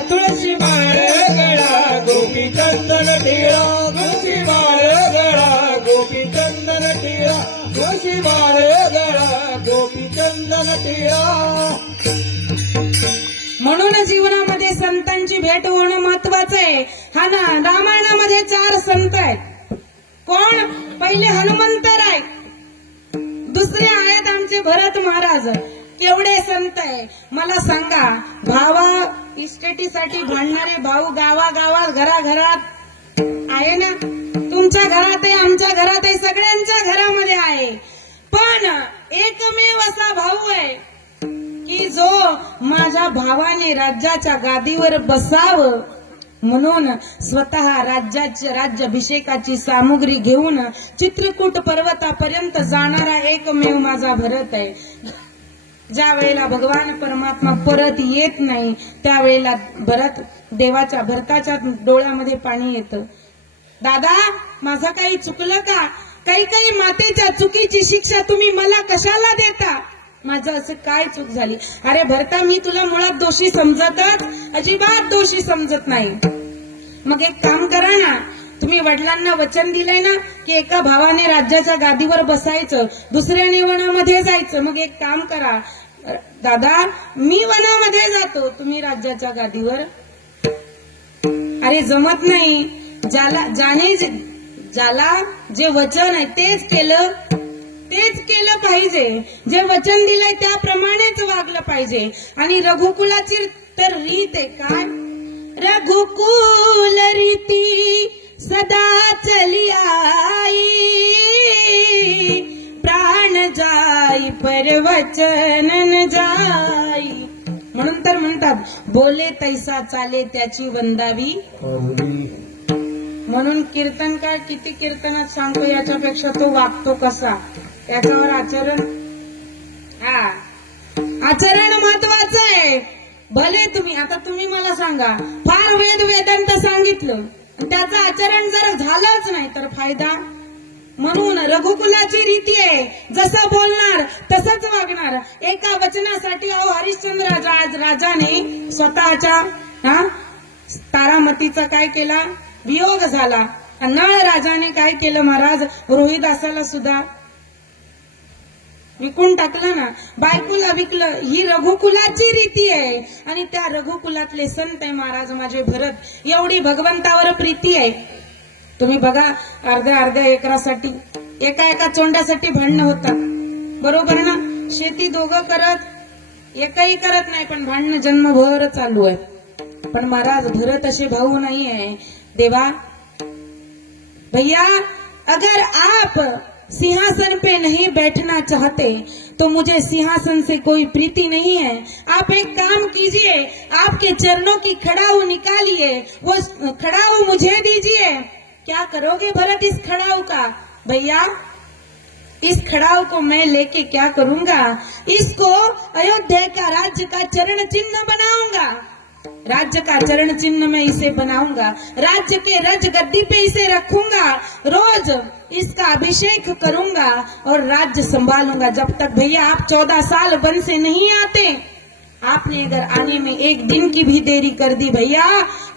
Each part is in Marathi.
तुळशी माळ गळा गोपी चंदन टिळा तुळशी माळ गळा गोपी चंदन टिळा तुळशी माळ गळा गोपी चंदन टिळा. म्हणून जीवनामध्ये संतांची भेट होणं महत्वाचं आहे. हा ना, रामायणामध्ये 4 संत आहेत. कोण? पहिले हनुमंतराय, दुसरे आहेत आमचे भरत महाराज. केवढे संत आहे मला सांगा. भावा इस्टेटीसाठी भांडणारे भाऊ गावागावात घराघरात आहे ना. तुमच्या घरात आहे, आमच्या घरात आहे, सगळ्यांच्या घरामध्ये आहे. पण एकमेव असा भाऊ आहे की जो माझ्या भावाने राज्याच्या गादीवर बसावं म्हणून स्वतः राज्याभिषेकाची सामुग्री घेऊन चित्रकूट पर्वतापर्यंत जाणारा एकमेव माझा भरत आहे. ज्या वेळेला भगवान परमात्मा परत येत नाही त्यावेळेला भरताच्या डोळ्यामध्ये पाणी येतं. दादा, माझं काही चुकलं का? काही मातेच्या चुकीची शिक्षा तुम्ही मला कशाला देता? माझं असं काय चूक झाली? अरे भरता, मी तुला मुळात दोषी समजतच अजिबात दोषी समजत नाही. मग एक काम करा ना, तुम्ही वडिलांना वचन दिलंय ना की एका भावाने राज्याच्या गादीवर बसायचं, दुसऱ्याने वनामध्ये जायचं. मग एक काम करा दादा, मी वनामध्ये जातो, तुम्ही राज्याच्या गादीवर. अरे जमत नाही. ज्याला जे वचन आहे तेच केलं पाहिजे. जे वचन दिलंय त्याप्रमाणेच वागलं पाहिजे. आणि रघुकुलाची तर रीत आहे काय? रघुकुल रीती सदा चली आई, प्राण जाई पर वचन न जाई. म्हणून तर म्हणतात बोले तैसा चाले त्याची वंदावी. म्हणून कीर्तनकार किती कीर्तनात सांगतो याच्यापेक्षा तो वागतो कसा त्याच्यावर आचरण महत्वाचं आहे. भले तुम्ही मला सांगा, फार वेदांत सांगितलं त्याचं आचरण जर झालंच नाही तर फायदा. म्हणून रघुकुलाची रीती आहे, जसं बोलणार तसंच वागणार. एका वचनासाठी हरिश्चंद्र राजाने स्वतःच्या तारामतीचा काय केला? वियोग झाला. नळ राजाने काय केलं महाराज? रोहिदासाला सुद्धा विकून टाकलं ना, बायकोला विकलं. ही रघुकुलाची रीती आहे. आणि त्या रघुकुलातले संत आहे महाराज माझे भरत. एवढी भगवंतावर प्रीती आहे. तुम्ही बघा, अर्ध्या एकरासाठी एका चोंड्यासाठी भांडणं होतात, बरोबर ना? शेती दोघं करत, एकही करत नाही, पण भांडणं जन्मभर चालू आहे. पण महाराज भरत असे भाऊ नाही आहे. देवा भैया, अगर आप सिंहासन पे नहीं बैठना चाहते तो मुझे सिंहासन से कोई प्रीति नहीं है. आप एक काम कीजिए, आपके चरणों की खड़ाऊ निकालिए, वो खड़ाऊ मुझे दीजिए. क्या करोगे भरत इस खड़ाऊ का? भैया, इस खड़ाऊ को मैं लेके क्या करूंगा? इसको अयोध्या का राज्य का चरण चिन्ह बनाऊंगा. राज्य का चरण चिन्ह में इसे बनाऊंगा. राज्य के रज गद्दी पे इसे रखूंगा. रोज इसका अभिषेक करूंगा और राज्य संभालूंगा. जब तक भैया आप 14 साल वन से नहीं आते, आपने अगर आने में एक दिन की भी देरी कर दी भैया,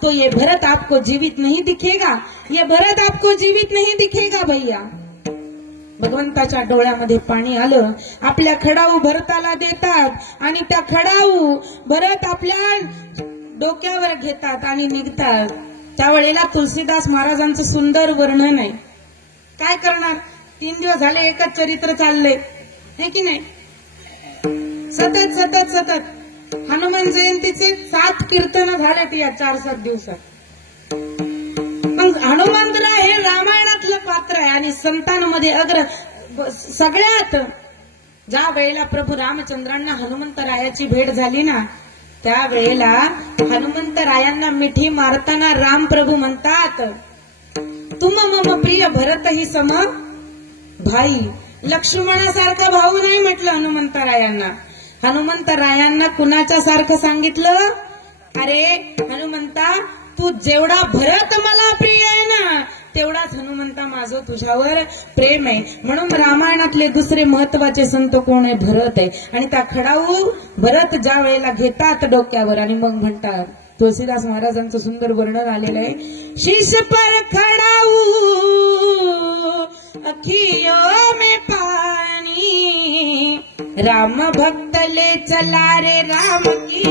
तो ये भरत आपको जीवित नहीं दिखेगा. ये भरत आपको जीवित नहीं दिखेगा भैया. भगवंताच्या डोळ्यामध्ये पाणी आलं. आपल्या खडाऊ भरताला देतात आणि त्या खडाऊ भरत आपल्या डोक्यावर घेतात आणि निघतात. त्यावेळेला तुलसीदास महाराजांचं सुंदर वर्णन आहे. काय करणार? 3 दिवस झाले एकच चरित्र चाललंय, हे की नाही? सतत हनुमान जयंतीचे 7 कीर्तन झालेत या 4-7 दिवसात. मग हनुमंतराय हे रामायणातलं पात्र आहे आणि संतांमध्ये सगळ्यात ज्या वेळेला प्रभू रामचंद्रांना हनुमंतरायाची भेट झाली ना, त्यावेळेला हनुमंतरायांना मिठी मारताना राम प्रभू म्हणतात, तुम मम प्रिय भरत ही सम भाई. लक्ष्मणासारखा भाऊ नाही म्हटलं हनुमंतरायांना. हनुमंतरायांना कुणाच्या सारखं सांगितलं? अरे हनुमंता, तू जेवढा भरत मला प्रिय आहे ना, तेवढाच हनुमंता माझं तुझ्यावर प्रेम आहे. म्हणून रामायणातले दुसरे महत्वाचे संत कोण आहे? भरत आहे. आणि त्या खडाऊ भरत ज्या वेळेला घेतात डोक्यावर आणि मग म्हणतात, तुलसीदास महाराजांचं सुंदर वर्णन आलेलं आहे। शीश पर खड़ाऊ अखियों में पानी, राम भक्त ले चला रे राम की।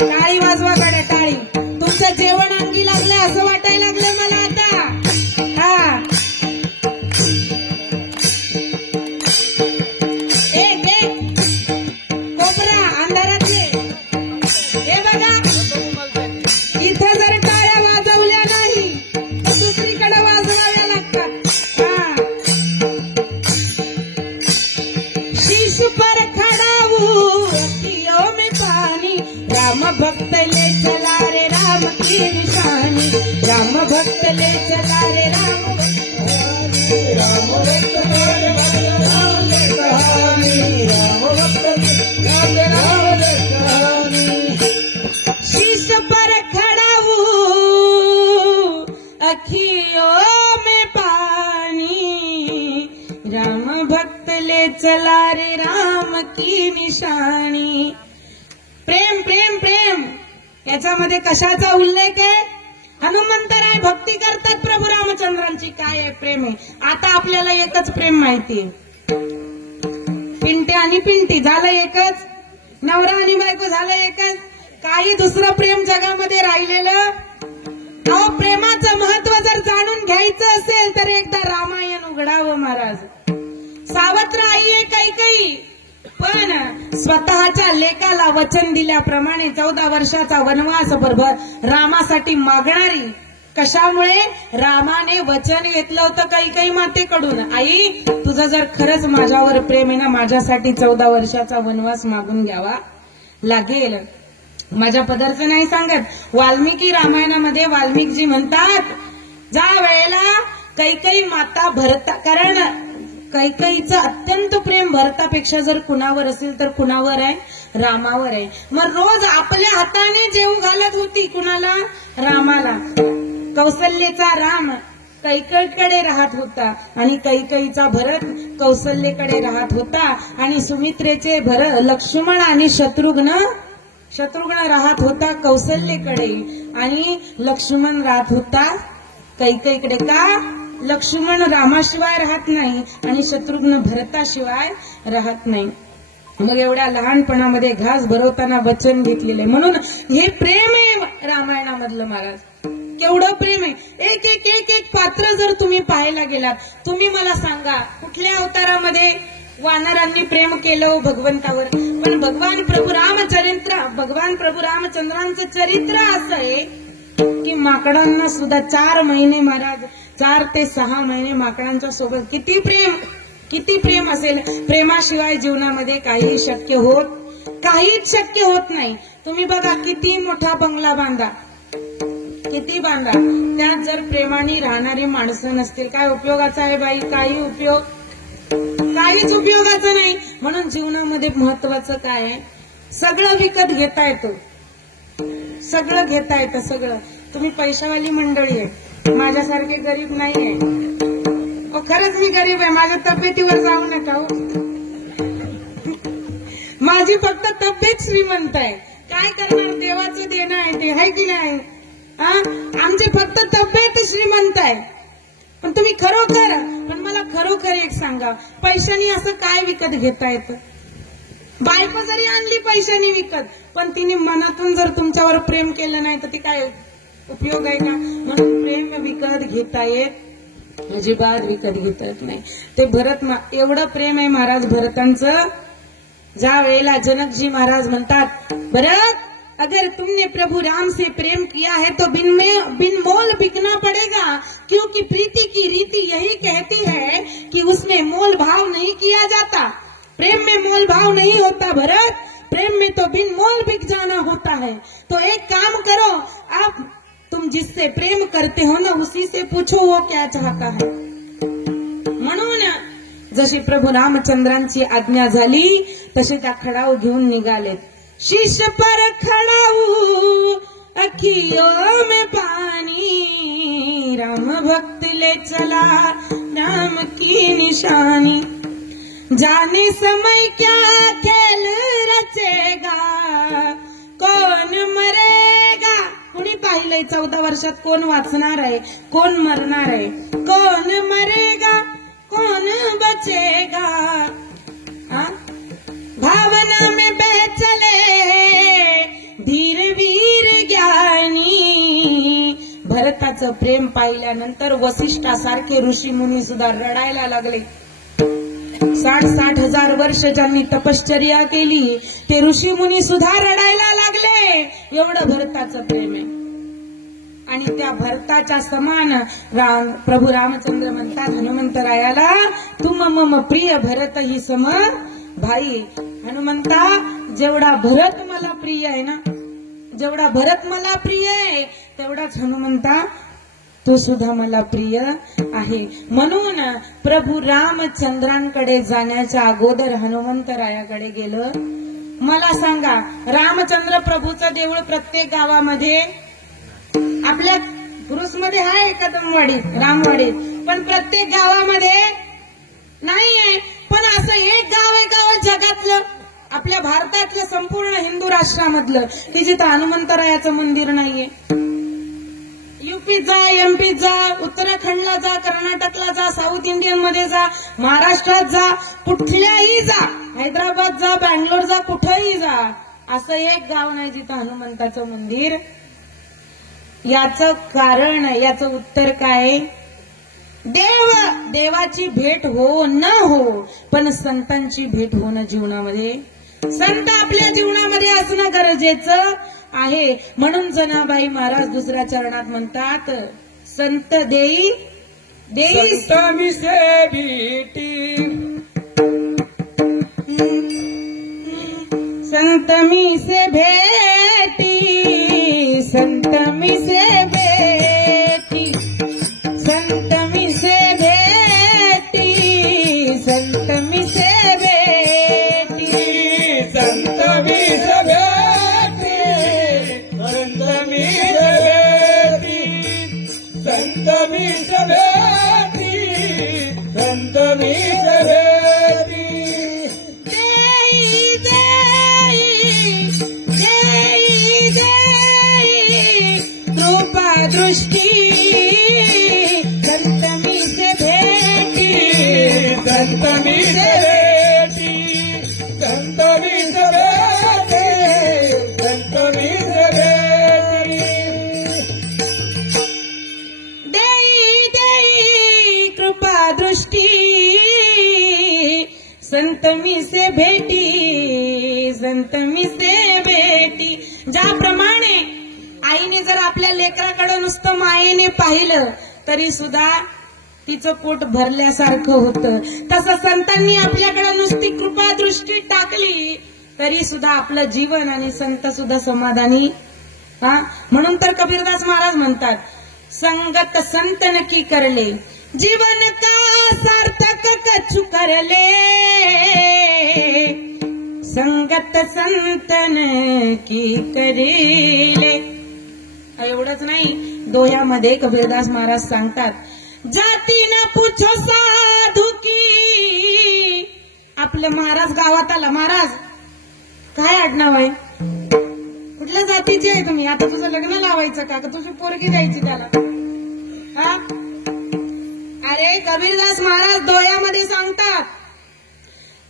टाळी वाजवा गाड्या, टाळी। तुमचं जेवण अंगी लागलं असं वाटायला लागलं मला आता। हा कोपरा अंधारातले हे बघा, इथं जर टाळ्या वाजवल्या नाही तर दुसरीकडे वाजवाव्या लागतात। हा शीश पर खड़ाऊ अखियों में पानी, राम भक्त ले चला रे राम की निशानी, राम भक्त ले चला रे राम राम भक्त ले राम कहानी, राम भक्त ले राम कहानी। शीश पर खड़ाऊ अखियों में पानी, राम भक्त ले चला रे राम की निशानी। प्रेम प्रेम प्रेम याच्यामध्ये कशाचा उल्लेख आहे? हनुमंतराय भक्ती करतात प्रभू रामचंद्रांची, काय आहे प्रेम आहे। आता आपल्याला एकच प्रेम माहितीये, पिंटे आणि पिंटी झालं एकच, नवरा आणि बायको झालं एकच, काही दुसरं प्रेम जगामध्ये राहिलेलं। अहो प्रेमाचं महत्व जर जाणून घ्यायचं असेल तर एकदा रामायण उघडावं महाराज। सावत्र आई आहे कैकेयी, पण स्वतःच्या लेकाला वचन दिल्याप्रमाणे 14 वर्षाचा वनवास बरोबर रामासाठी मागणारी। कशामुळे? रामाने वचन घेतलं होतं कैकेयी मातेकडून, आई तुझं जर खरंच माझ्यावर प्रेम आहे ना, माझ्यासाठी 14 वर्षाचा वनवास मागून घ्यावा लागेल। माझ्या पदरचं नाही सांगत, वाल्मिकी रामायणामध्ये वाल्मिकजी म्हणतात, ज्या वेळेला कैकेयी माता भरता, कारण कैकेयीचं अत्यंत प्रेम भरतापेक्षा जर कुणावर असेल तर कुणावर आहे? रामावर आहे। मग रोज आपल्या हाताने जेवू घालत होती कुणाला? रामाला। कौसल्येचा राम कैकेयीकडे राहत होता आणि कैकेयीचा भरत कौसल्येकडे राहत होता, आणि सुमित्रेचे लक्ष्मण आणि शत्रुघ्न राहत होता कौसल्येकडे, आणि लक्ष्मण राहत होता कैकेयीकडे। का? लक्ष्मण रामाशिवाय राहत नाही आणि शत्रुघ्न भरताशिवाय राहत नाही। मग एवढ्या लहानपणामध्ये घास भरवताना वचन घेतलेले, म्हणून हे प्रेम आहे रामायणामधलं महाराज। केवढं प्रेम आहे। एक एक एक एक पात्र जर तुम्ही पाहायला गेलात, तुम्ही मला सांगा कुठल्या अवतारामध्ये वानरांनी प्रेम केलं भगवंतावर? पण भगवान प्रभू रामचंद्रांचं चरित्र असं आहे की माकडांना सुद्धा 4 महिने महाराज, 4 ते 6 महिने माकडांच्या सोबत किती प्रेम असेल। प्रेमाशिवाय जीवनामध्ये काहीच शक्य होत नाही। तुम्ही बघा, किती मोठा बंगला बांधा, त्यात जर प्रेमाने राहणारी माणसं नसतील, काय उपयोगाचं आहे बाई? काहीच उपयोगाचं नाही। म्हणून जीवनामध्ये महत्वाचं काय आहे? सगळं विकत घेता येतं, सगळं। तुम्ही पैशावाली मंडळी आहे, माझ्यासारखे गरीब नाहीये। खरंच मी गरीब आहे, माझ्या तब्येतीवर जाऊ नका हो। माझी फक्त तब्येत श्रीमंत आहे, काय करणार? देवाचं देणं आहे ते, आहे की नाही? आमची फक्त तब्येत श्रीमंत आहे। पण तुम्ही पण मला खरोखर एक सांगा, पैशानी असं काय विकत घेता येतं? बायको जरी आणली पैशानी विकत, पण तिने मनातून जर तुमच्यावर प्रेम केलं नाही तर ती काय उपयोग आहे का? म्हणून प्रेम विकत घेता येत, अजिबात विकत घेता येत नाही। ते भरत एवढं प्रेम आहे महाराज भरतांचं, ज्या वेळेला जनकजी महाराज म्हणतात, भरत अगर तुमने प्रभु राम से प्रेम किया है तो बिन मोल बिकना पड़ेगा, क्योंकि प्रीति की रीति यही कहती है कि उसमें मोल भाव नहीं किया जाता। प्रेम में मोल भाव नहीं होता भरत, प्रेम में तो बिन मोल बिक जाना होता है। तो एक काम करो, आप तुम जिससे प्रेम करते हो ना, उसी से पूछो वो क्या चाहता है। म्हणून जशी प्रभू रामचंद्रांची आज्ञा झाली तसे त्या खडाऊ घेऊन निघालेत। शीश पर खड़ाऊ अखियों में पानी, राम भक्त ले चला राम की निशानी। जाने समय क्या खेल रचेगा, कौन मरेगा लागलंय 14 वर्षात कोण वाचणार आहे, कोण मरणार आहे, कोण मरेगा कोण बचेगा, भावना में बह चले धीर वीर ज्ञानी. भरताचं प्रेम पाहिल्यानंतर वसिष्ठासारखे ऋषी मुनी सुद्धा रडायला लागले. 60 हजार वर्ष ज्यांनी तपश्चर्या केली ते ऋषी मुनी सुद्धा रडायला लागले. एवढं भरताचं प्रेम आहे. आणि त्या भरताच्या समान प्रभू रामचंद्र म्हणतात हनुमंतरायाला, तुम मम प्रिय भरत ही सम भाई. हनुमंता, जेवढा भरत मला प्रिय आहे ना, जेवढा भरत मला प्रिय आहे तेवढाच हनुमंता तो सुद्धा मला प्रिय आहे. म्हणून प्रभू रामचंद्रांकडे जाण्याच्या अगोदर हनुमंतरायाकडे गेलं. मला सांगा, रामचंद्र प्रभूचं देऊळ प्रत्येक गावामध्ये, आपल्या पुरुषमध्ये आहे कदमवाडीत, रामवाडीत, पण प्रत्येक गावामध्ये नाहीये. पण असं एक गाव आहे का जगातलं, आपल्या भारतातलं, संपूर्ण हिंदू राष्ट्रामधलं, की जिथं हनुमंतरायाचं मंदिर नाहीये? यूपीत जा, एमपीत जा, उत्तराखंडला जा, कर्नाटकला जा, साऊथ इंडियन मध्ये जा, महाराष्ट्रात जा, कुठल्याही जा, हैदराबाद जा, बँगलोर जा, कुठेही जा, असं एक गाव नाही जिथं हनुमंताचं मंदिर. याचं कारण, याचं उत्तर काय? देवाची भेट हो न हो, पण संतांची भेट होणं जीवनामध्ये, संत आपल्या जीवनामध्ये असणं गरजेचं आहे. म्हणून जनाबाई महाराज दुसऱ्या चरणात म्हणतात, संत देई देई संत मिसे भेटी, संत मिसे भेटी, संत मिसे भेटी, संत मिसे भेटी, संत मिसे भेटी, संत मिसे भेटी, संत मिसे भेटी, संत मिसे भेटी, संत मिसे भेटी. देई देई देई देई कृपा दृष्टी, संत मिसे भेटी, संत मिसे भेटी, संत मिसे भेटी, संत मिसे भेटी. देई देई कृपा दृष्टी, संत मिसे भेटी, संत मिसे भेटी. ज्याप्रमाणे आईने जर आपल्या लेकराकडे नुसतं मायेने पाहिलं तरी सुद्धा तिचं पोट भरल्यासारखं होतं, तसं संतांनी आपल्याकडे नुसती कृपा दृष्टी टाकली तरी सुद्धा आपलं जीवन आणि संत सुद्धा समाधानी. म्हणून तर कबीरदास महाराज म्हणतात, संगत संतन की करले जीवन का सार्थक कछु करले, संगत संतन की करेले. एवढंच नाही, दोह्यामध्ये कबीरदास महाराज सांगतात, जाती न पूछो साधू की. आपलं महाराज गावात आला, महाराज काय आडनाव आहे, कुठल्या जातीचे आहे तुम्ही, आता तुझं लग्न लावायचं का, तुझी पोरगी द्यायची त्याला? अरे कबीरदास महाराज दोह्यामध्ये सांगतात,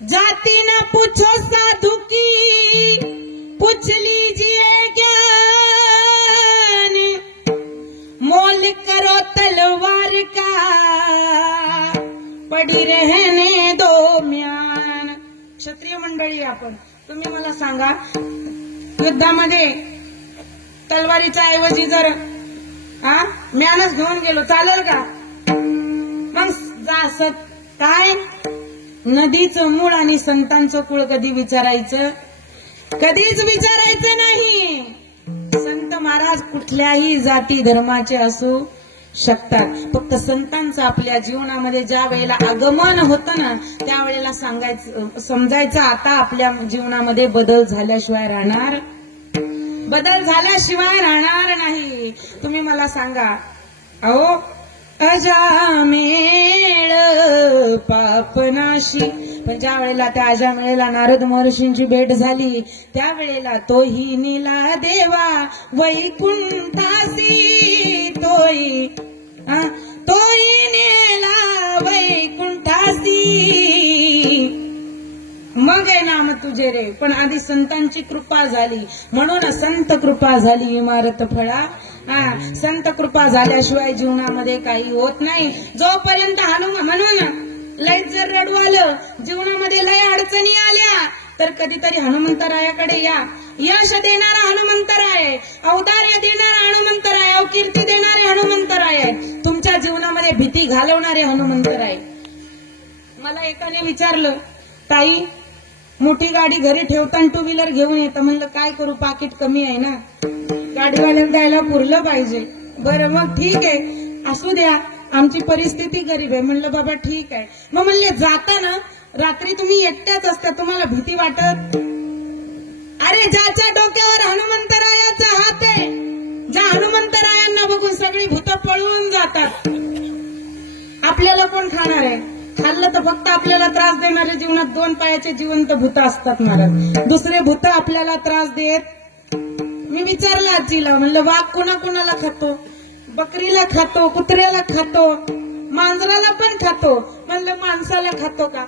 जाती न पूछो साधू की, पूछ लीजिए ज्ञान, मोल करो तलवार का, पडी रहने दो म्यान. क्षत्रिय मंडळी आपण, तुम्ही मला सांगा, युद्धामध्ये तलवारीच्या ऐवजी जर म्यानच घेऊन गेलो चालेल का? मग जा, काय नदीचं मूळ आणि संतांचं कुळ कधी विचारायचं? कधीच विचारायचं नाही. संत महाराज कुठल्याही जाती धर्माचे असू शकतात, फक्त संतांचं आपल्या जीवनामध्ये ज्या वेळेला आगमन होतं ना त्यावेळेला समजायचं आता आपल्या जीवनामध्ये बदल झाल्याशिवाय राहणार, बदल झाल्याशिवाय राहणार नाही. तुम्ही मला सांगा, अहो अजामेळ पापनाशी पण ज्या वेळेला त्या अशा वेळेला नारद महर्षींची भेट झाली त्यावेळेला तोही नीला देवा वैकुंठासी तोही नेला वैकुंठासी मग आहे नाम तुझे रे. पण आधी संतांची कृपा झाली म्हणून संत कृपा झाली इमारत फळा. संत कृपा झाल्याशिवाय जीवनामध्ये काही होत नाही. जोपर्यंत हनुमान म्हणून लय जर रडू आलं जीवनामध्ये लय अडचणी आल्या तर कधीतरी हनुमंतरायाकडे या. यश देणारा हनुमंतराय, औदार्य देणारा हनुमंतराय, अवकीर्ती देणारे हनुमंतराय, तुमच्या जीवनामध्ये भीती घालवणारे हनुमंतराय. मला एकाने विचारलं ताई मोठी गाडी घरी ठेवताना टू व्हीलर घेऊन येतं. म्हणलं काय करू पाकिट कमी आहे ना, गाडीवाल्याला द्यायला पुरलं पाहिजे. बरं मग ठीक आहे असू द्या आमची परिस्थिती गरीब आहे. म्हणलं बाबा ठीक आहे. मग म्हणले जाताना रात्री तुम्ही एकट्याच असता तुम्हाला भीती वाटत? अरे ज्याच्या डोक्यावर हनुमंतरायाचा हात आहे, ज्या हनुमंतरायांना बघून सगळी भूत पळून जातात. आपल्याला कोण खाणार आहे? खाल्लं तर फक्त आपल्याला त्रास देणारे जीवनात 2 पायाचे जिवंत भूत असतात महाराज. दुसरे भूत आपल्याला त्रास देत. मी विचारलं आजीला म्हणलं वाघ कुणाला खातो? बकरीला खातो, कुत्र्याला खातो, मांजराला पण खातो. म्हणलं माणसाला खातो का?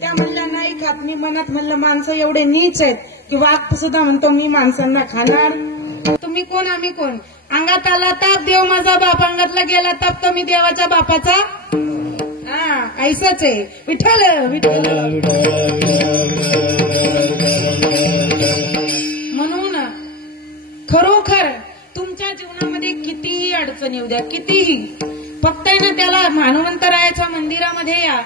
त्या म्हणल्या नाही खात. मी मनात म्हणलं माणसं एवढे नीच आहेत की वाघ सुद्धा म्हणतो मी माणसांना खाणार. तुम्ही कोण आम्ही कोण? अंगात आला ताप देव माझा बाप, अंगातला गेला ताप तर मी देवाच्या बापाचा. ऐसच आहे. विठ्ठल म्हणून खरोखर तुमच्या जीवनामध्ये कितीही अडचण येऊ द्या, कितीही, फक्त आहे ना त्याला हनुमंतरायाच्या मंदिरामध्ये या.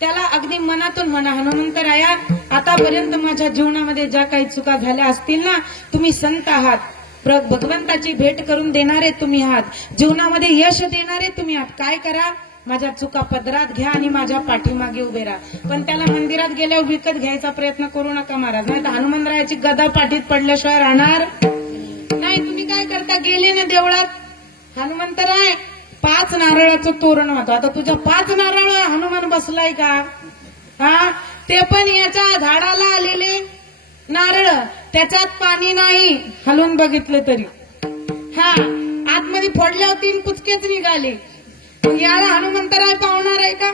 त्याला अगदी मनातून म्हणा हनुमंतराया आतापर्यंत माझ्या जीवनामध्ये ज्या काही चुका झाल्या असतील ना, तुम्ही संत आहात, भगवंताची भेट करून देणारे तुम्ही आहात, जीवनामध्ये यश देणारे तुम्ही आहात. काय करा माझ्या चुका पदरात घ्या आणि माझ्या पाठीमागे उभे राहा. पण त्याला मंदिरात गेल्यावर विकत घ्यायचा प्रयत्न करू नका महाराज, नाही तर हनुमंतरायाची गदा पाठीत पडल्याशिवाय राहणार नाही. तुम्ही काय करता? गेले ना देवळात हनुमंतराय 5 नारळाचं तोरण होतं. आता तुझ्या 5 नारळ हनुमान बसलाय का? ते पण याच्या झाडाला आलेले नारळ, त्याच्यात पाणी नाही हलवून बघितलं तरी. आतमध्ये फोडल्यावर 3 कुचकेच निघाले. याला हनुमंतराय पावणार आहे का?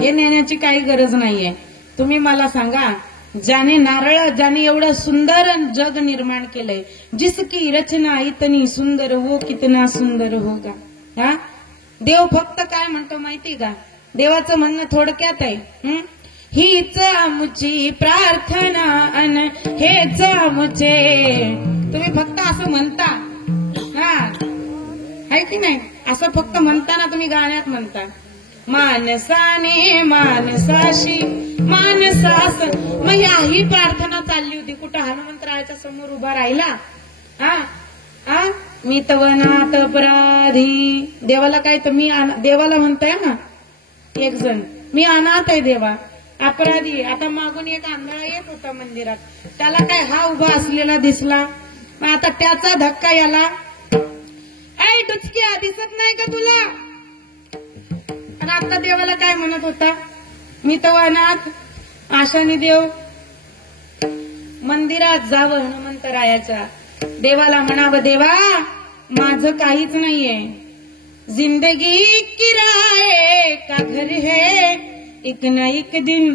हे नेण्याची काही गरज नाहीये. तुम्ही मला सांगा ज्याने एवढं सुंदर जग निर्माण केलंय, जिसकी रचना इतनी सुंदर हो कितना सुंदर होगा. देव फक्त काय म्हणतो माहिती का? देवाचं म्हणणं थोडक्यात आहे, हीच आमची प्रार्थना अन हेच आमचे. तुम्ही फक्त असं म्हणता आहे की नाही? असं फक्त म्हणताना तुम्ही गाण्यात म्हणता मानसाने मानसाशी मानसास. मग ही प्रार्थना चालली होती कुठं? हनुमंतरायाच्या समोर उभा राहिला. मी तवनात अपराधी. देवाला काय तर मी देवाला म्हणताय ना एक जण, मी अनाथ आहे देवा, अपराधी. आता मागून एक आंधळा येत होता मंदिरात, त्याला काय हा उभा असलेला दिसला. आता त्याचा धक्का याला, ऐ डुचक्या दिसत नाही का तुला? आणि आता देवाला काय म्हणत होता? मी तर अनाथ. आशाने देव मंदिरात जावं हनुमंतरायाच्या, देवाला म्हणावं देवा माझं काहीच नाहीये, जिंदगी किराए का घर है एक ना एक दिन.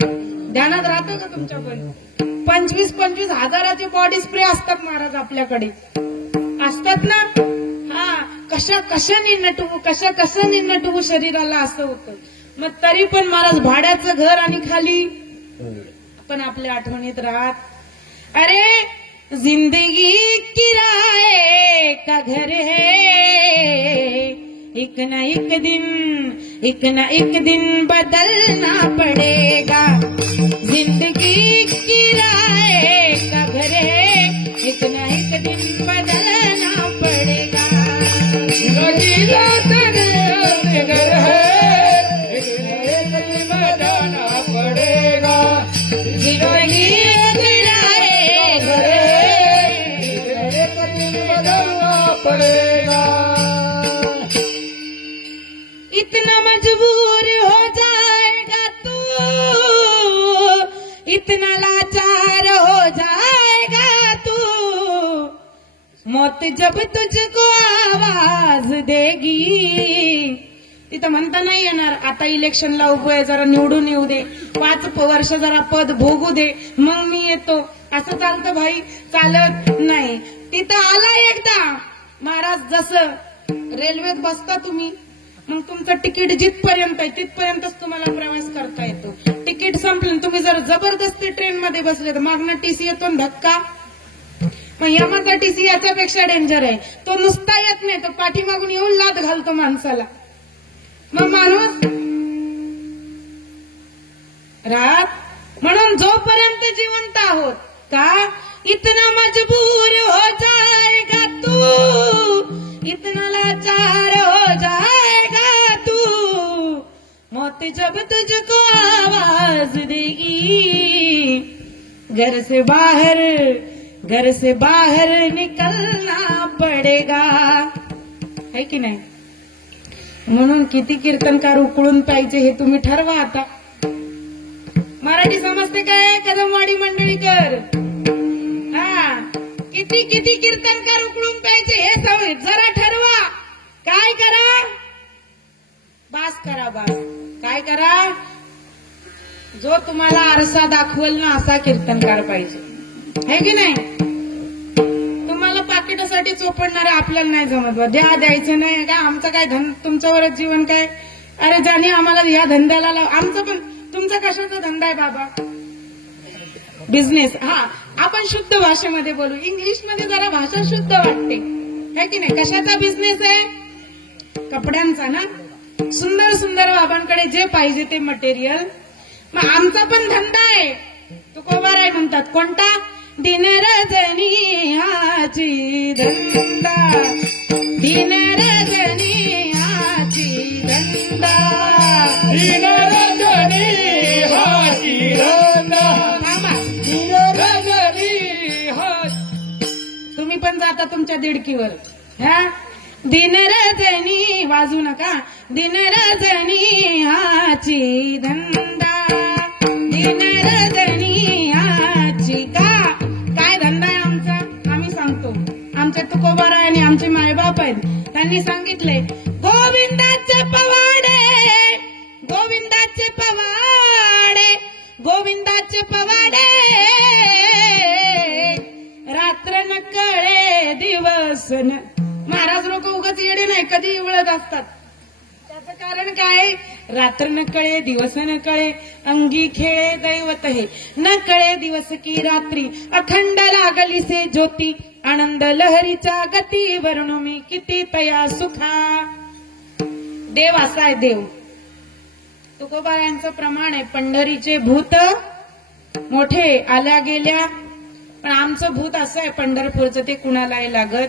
ध्यानात राहतं का तुमच्या? पण 25-25 हजाराचे बॉडी स्प्रे असतात महाराज आपल्याकडे, असतात ना. कशाने नटवू शरीराला असं होतं. मग तरी पण महाराज भाड्याचं घर आणि खाली पण आपल्या आठवणीत राहत. अरे जिंदगी किराए का घर है एक ना एक दिन बदलना पड़ेगा. जिंदगी किराए का घर है एक ना एक दिन बदलना पड़ेगा. घर है एक दिन बदलना पड़ेगा. जिंदगी किराए घर है एक दिन बदलना पड़ेगा. इतना मजबूर हो जाएगा इतना लाचार हो जाएगा तू, मौत जब तुझको आवाज देगी. तिथं म्हणता नाही येणार, आता इलेक्शनला उभं आहे, जरा निवडून येऊ दे, 5 वर्ष जरा पद भोगू दे, मग मी येतो. असं चालतं भाई? चालत नाही. तिथं आला एकदा महाराज, जसं रेल्वेत बसता तुम्ही, मग तुमचं तिकीट जिथपर्यंत आहे तिथपर्यंतच तुम्हाला प्रवास करता येतो. तिकीट संपलं, तुम्ही जर जबरदस्ती ट्रेनमध्ये बसले तर मागणं टीसी येतो धक्का. मग यामाचा टीसी याच्यापेक्षा डेंजर आहे, तो नुसता येत नाही, तो पाठीमागून येऊन लाद घालतो माणसाला. मग माणूस राहत. म्हणून जोपर्यंत जिवंत आहोत का, इतना मजबूर हो जाएगा तू, इतना लाचार हो जाएगा तू, मौत जब तुझको आवाज देगी. घर से बाहर निकलना पडेगा, है की नाही? म्हणून किती कीर्तनकार उकळून पाहिजे हे तुम्ही ठरवा. आता मराठी समजते काय कदमवाडी मंडळीकर? किती किती कीर्तनकार उकळून पाहिजे हे सवय जरा ठरवा. काय करा? बास करा, बास. काय करा? जो तुम्हाला आरसा दाखवल ना असा कीर्तनकार पाहिजे, है की नाही? तुम्हाला पाकिटासाठी चोपडणारे आपल्याला नाही जमत. द्यायचं नाही का, आमचं काय तुमच्यावरच जीवन काय? अरे ज्याने आम्हाला या धंद्याला आमचं पण, तुमचा कशाचा धंदा आहे बाबा? बिझनेस. आपण शुद्ध भाषेमध्ये बोलू, इंग्लिशमध्ये जरा भाषा शुद्ध वाटते, है की नाही? कशाचा बिझनेस आहे? कपड्यांचा ना. सुंदर सुंदर बाबांकडे जे पाहिजे ते मटेरियल. मग आमचा पण धंदा आहे, तो कोबार आहे म्हणतात. कोणता? दिन रजनी हाची धंदा, दिन रजनी हाची धंदा, दिन रजनी हाची धंदा, दिन रजनी हाची. तुम्ही पण जाता तुमच्या दिडकीवर. दिन रजनी वाजू नका. दिन रजनी हाची धंदा, दिन रजनी हाची. काय धंदा आहे आमचा? आम्ही सांगतो. आमचे तुकोबार आहे आणि आमचे मायबाप आहेत, त्यांनी सांगितले, गोविंदाचे पवाडे, गोविंदाचे पवाडे, गोविंदाचे पवाडे, रात्र न कळे दिवस न. महाराज लोक उगाच येडे नाही, कधी इवळत असतात. त्याचं कारण काय? रात्र न कळे दिवस न कळे, अंगी खेळे दैवत हे, न कळे दिवस की रात्री, अखंड लागली से ज्योती, आनंद लहरीच्या गती, वर्णू मी किती तया सुखा. देव असा आहे देव. तुकोबा यांचं प्रमाण आहे, पंढरीचे भूत मोठे आल्या गेल्या, पण आमचं भूत असं आहे पंढरपूरचं, ते कुणालाही लागत.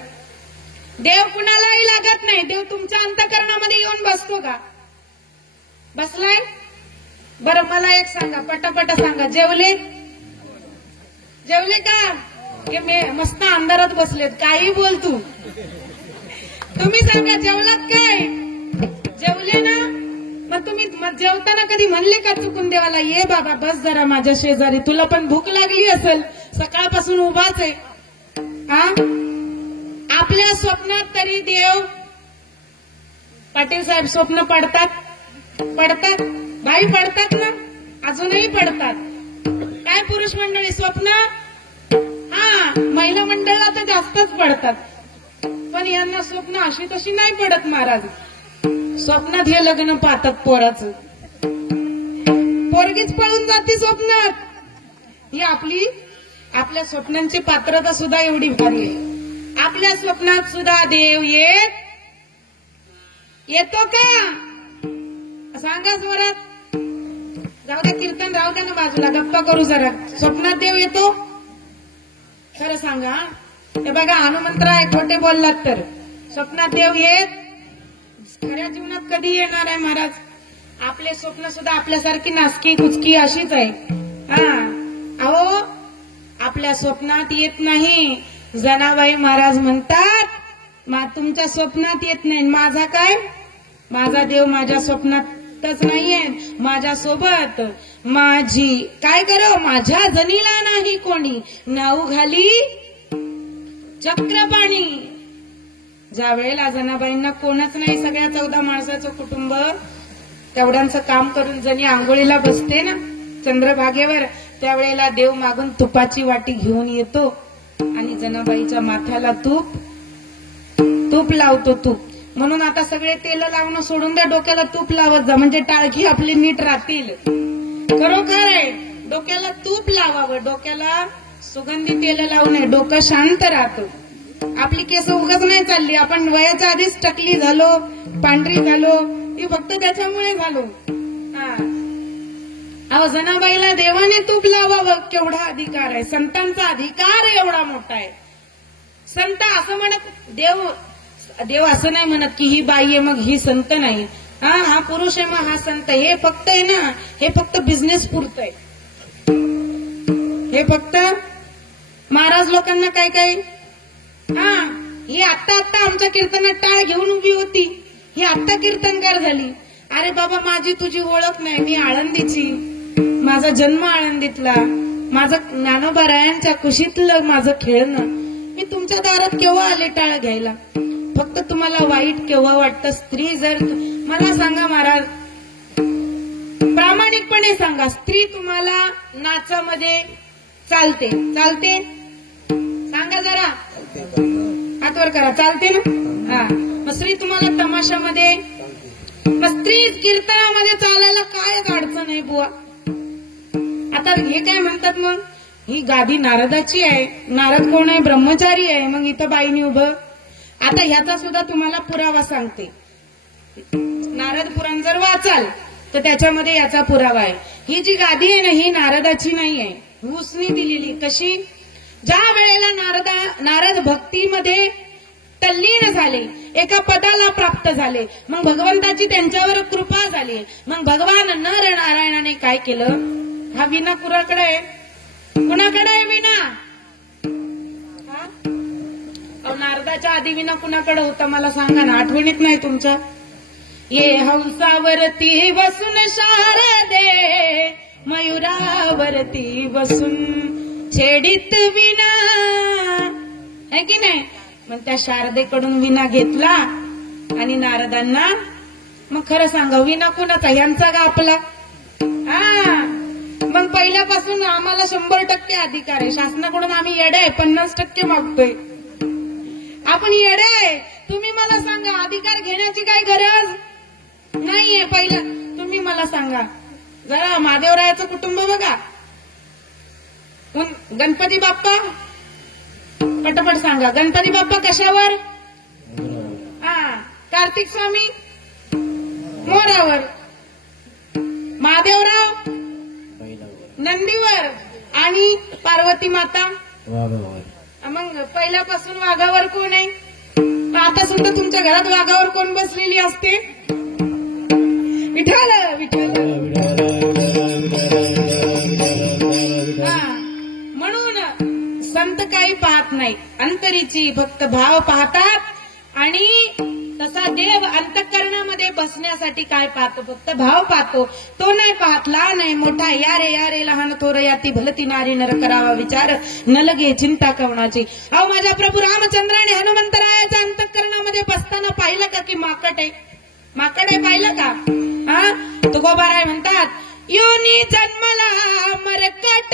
देव कुणालाही लागत नाही. देव तुमच्या अंतःकरणामध्ये येऊन बसतो का? बसलाय? बरं मला एक सांगा, पटापटा सांगा, जेवले? जेवले का? हे मस्त अंधारात बसलेत, काही बोल तू. तुम्ही सांगा, जेवलात काय? जेवले ना? मग तुम्ही जेवताना कधी म्हणले का चुकून देवाला, ये बाबा बस जरा माझ्या शेजारी, तुला पण भूक लागली असेल, सकाळपासून उभाच आहे. आपल्या स्वप्नात तरी देव. पाटील साहेब स्वप्न पडतात? पडतात बाई, पडतात ना, अजूनही पडतात. काय पुरुष मंडळी स्वप्न? महिला मंडळाला तर जास्तच पडतात, पण यांना स्वप्न अशी तशी नाही पडत महाराज. स्वप्नात हे लग्न पाहतात पोराचं, पोरगीच पळून जाते स्वप्नात. ही आपल्या स्वप्नांची पात्रता सुद्धा एवढी भारी आहे. आपल्या स्वप्नात सुद्धा देव येतो का? सांगा जोरात. जाऊ द्या कीर्तन, राहू द्या ना बाजूला, गप्पा करू जरा. स्वप्नात देव येतो? खरं सांगा. हे बघा, हनुमंतराय खोटे बोललात तर स्वप्नात देव येत? खऱ्या जीवनात कधी येणार आहे महाराज? आपले स्वप्न सुद्धा आपल्यासारखी नासकी कुचकी अशीच आहे. अहो, आपल्या स्वप्नात येत नाही. जनाबाई महाराज म्हणतात, तुमच्या स्वप्नात येत नाही. माझा काय? माझा देव माझ्या स्वप्नात इतकंच नाहीये, माझ्यासोबत माझी काय करो, माझ्या जनीला नाही कोणी, नाऊ घाली चक्रपाणी. ज्या वेळेला जनाबाईंना कोणच नाही, सगळ्या 14 माणसाचं कुटुंब, तेवढ्यांचं काम करून जणी आंघोळीला बसते ना चंद्रभागेवर, त्यावेळेला देव मागून तुपाची वाटी घेऊन येतो आणि जनाबाईच्या माथ्याला तूप लावतो. तूप म्हणून आता सगळे तेल लावणं सोडून द्या, डोक्याला तूप लावत जा, म्हणजे टाळकी आपली नीट राहतील. खरोखर आहे, डोक्याला तूप लावावं, डोक्याला सुगंधी तेल लावू नये, डोकं शांत राहतं. आपली केस उगाच नाही चालली, आपण वयाच्या आधीच टकली झालो, पांढरी झालो, ही फक्त त्याच्यामुळे झालो. अहो जनाबाईला देवाने तूप लावावं, केवढा अधिकार आहे, संतांचा अधिकार एवढा मोठा आहे. संत असं म्हणत, देव असं नाही म्हणत की ही बाई आहे मग ही संत नाही, हा पुरुष आहे मग हा संत. हे फक्त आहे ना, हे फक्त बिझनेस पुरतं आहे. हे फक्त महाराज लोकांना काय काय, ही आत्ता आमच्या कीर्तनात टाळ घेऊन उभी होती, ही आत्ता कीर्तनकार झाली. अरे बाबा माझी तुझी ओळख नाही, मी आळंदीची, माझा जन्म आळंदीतला, माझं ज्ञानोबारायांच्या कुशीतलं माझं खेळणं. मी तुमच्या दारात केव्हा आले टाळ घ्यायला? फक्त तुम्हाला वाईट केव्हा वाटतं? स्त्री जर मला सांगा महाराज, प्रामाणिकपणे सांगा, स्त्री तुम्हाला नाचामध्ये चालते सांगा जरा, हातवर करा, चालते ना? मग स्त्री तुम्हाला तमाशामध्ये, मग स्त्री कीर्तनामध्ये चालायला कायच अडचण आहे बुवा. आता हे काय म्हणतात मग, ही गादी नारदाची आहे, नारद कोण आहे? ब्रह्मचारी आहे, मग इथं बाईनी उभं. आता ह्याचा सुद्धा तुम्हाला पुरावा सांगते. नारद पुराण जर वाचाल तर त्याच्यामध्ये याचा पुरावा आहे. ही जी गादी आहे ना, ही नारदाची नाही आहे, उसनी दिलेली. कशी? ज्या वेळेला नारद भक्तीमध्ये तल्लीन झाले, एका पदाला प्राप्त झाले, मग भगवंताची त्यांच्यावर कृपा झाली, मग भगवान नर नारायणाने काय केलं? हा विना कुणाकडे आहे? कुणाकडे आहे विना? नारदाच्या आधी विना कुणाकडे होता मला सांगा ना, आठवणीत नाही तुमच्या? ये हंसावरती बसून शारदे, मयुरावरती बसून छेडीत विना, है की नाही? मग त्या शारदेकडून विना घेतला आणि नारदांना, मग खरं सांगा विना कुणाचा, यांचा का आपला? मग पहिल्यापासून आम्हाला 100% अधिकार आहे. शासनाकडून आम्ही येडे आहे, 50% मागतोय. आपण येडे आहे. तुम्ही मला सांगा, अधिकार घेण्याची काय गरज नाहीये. पहिलं तुम्ही मला सांगा, जरा महादेवरायाचं कुटुंब बघा, गणपती बाप्पा, पटपट सांगा, गणपती बाप्पा कशावर? कार्तिक स्वामी मोरावर, महादेवराव नंदीवर आणि पार्वती माता मग पहिल्यापासून वाघावर कोण आहे? आता सुद्धा तुमच्या घरात वाघावर कोण बसलेली असते? विठ्ठल विठ्ठल. म्हणून संत काही पाहत नाही, अंतरीची फक्त भाव पाहतात. आणि तसा देव अंतःकरणामध्ये बसण्यासाठी काय पाहतो? फक्त भाव पाहतो. तो नाही पाहत लहान आहे मोठा, या रे लहान थोर याती भलती नारी नर करावा विचार, न लगे चिंता कवणाची. अहो माझ्या प्रभू रामचंद्राने हनुमंतरायाच्या अंतःकरणामध्ये बसताना पाहिलं का की माकड आहे? माकड आहे, पाहिलं का? तुकोबाराय म्हणतात, योनी जन्मला मरकट,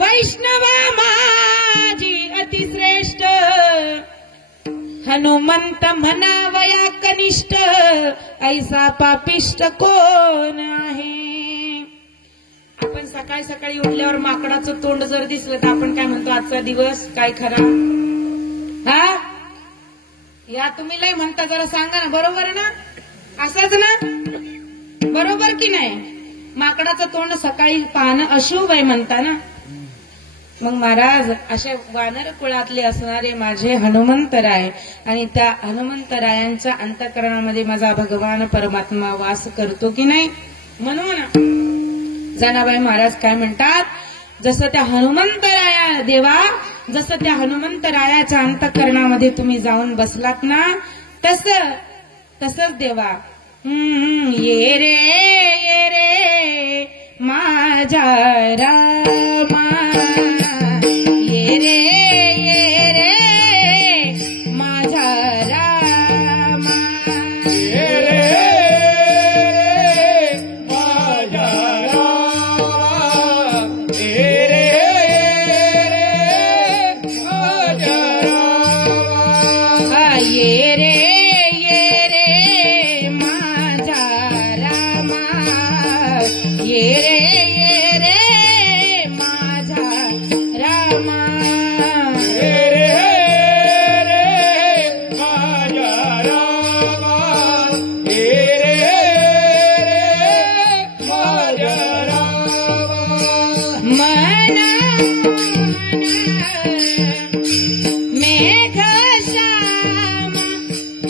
वैष्णवा माझी अतिश्रेष्ठ, हनुमंत म्हणावया कनिष्ठ, ऐसा पापिष्ट कोण आहे? आपण सकाळी सकाळी उठल्यावर माकडाचं तोंड जर दिसलं तर आपण काय म्हणतो? आजचा दिवस काय खरा? या तुम्ही लय म्हणता, जरा सांगा ना, बरोबर ना? असंच ना, बरोबर की नाही? माकडाचं तोंड सकाळी पाहणं अशुभ आहे म्हणता ना. मग महाराज अशा वानर कुळातले असणारे माझे हनुमंतराय, आणि त्या हनुमंतरायांच्या अंतःकरणामध्ये माझा भगवान परमात्मा वास करतो की नाही? म्हणून जनाबाई महाराज काय म्हणतात, जसं त्या हनुमंतराया देवा, जसं त्या हनुमंतरायाच्या अंतःकरणामध्ये तुम्ही जाऊन बसलात ना, तसं तसंच देवा ये रे माझा रामा ये रे माझा रामा ये रे माझा रामा ये रे माझा रामा ये रे माझा रामा ये रे माझा रामा ये रे माझा रामा ये रे माझा रामा मना मेघ श्याम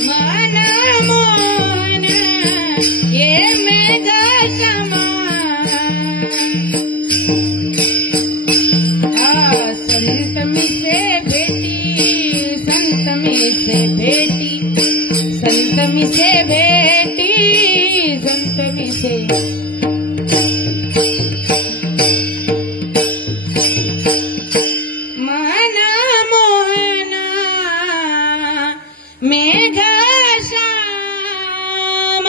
मन मोहन ये मेघ श्याम संतमी से भेटी संतमी से भेटी संतमी से भेटी संतमी से मना मोहना मेघ श्याम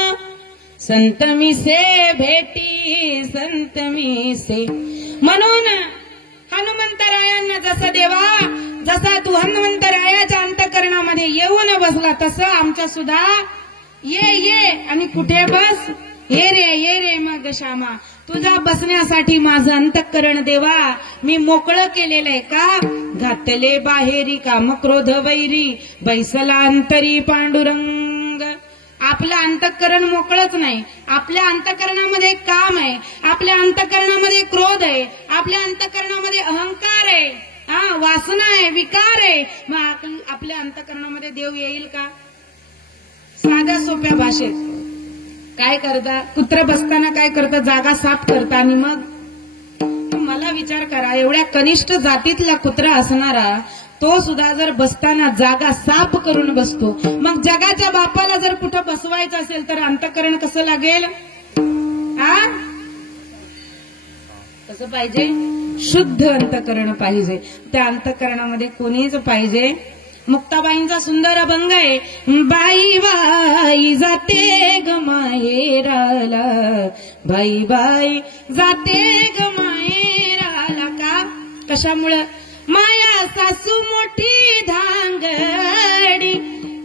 संतमी से भेटी संतमी से म्हणून हनुमंतरायांना जसा देवा जसा तू हनुमंतरायाच्या अंतःकरणामध्ये येऊन बसला तसं आमच्या सुद्धा ये आणि कुठे बस ये रे मग श्यामा तुझा बसण्यासाठी माझं अंतःकरण देवा मी मोकळं केलेलं आहे का घातले बाहेरी काम क्रोध वैरी बैसला अंतरी पांडुरंग आपलं अंतःकरण मोकळंच नाही आपल्या अंतःकरणामध्ये काम आहे आपल्या अंतःकरणामध्ये क्रोध आहे आपल्या अंतःकरणामध्ये अहंकार आहे वासना आहे विकार आहे मग आपल्या अंतःकरणामध्ये देव येईल का साध्या सोप्या भाषेत काय करता कुत्र बसताना काय करता जागा साफ करता आणि मग मला विचार करा एवढ्या कनिष्ठ जातीतला कुत्रा असणारा तो सुद्धा जर बसताना जागा साफ करून बसतो मग जगाच्या बापाला जर कुठं बसवायचं असेल तर अंतःकरण कसं लागेल कसं पाहिजे शुद्ध अंतःकरण पाहिजे त्या अंतःकरणामध्ये कोणीच पाहिजे मुक्ताबाईंचा सुंदर अभंग आहे बाई बाई जाते ग माहेराला बाई बाई जाते ग माहेराला का कशामुळं माया सासू मोठी धांगडी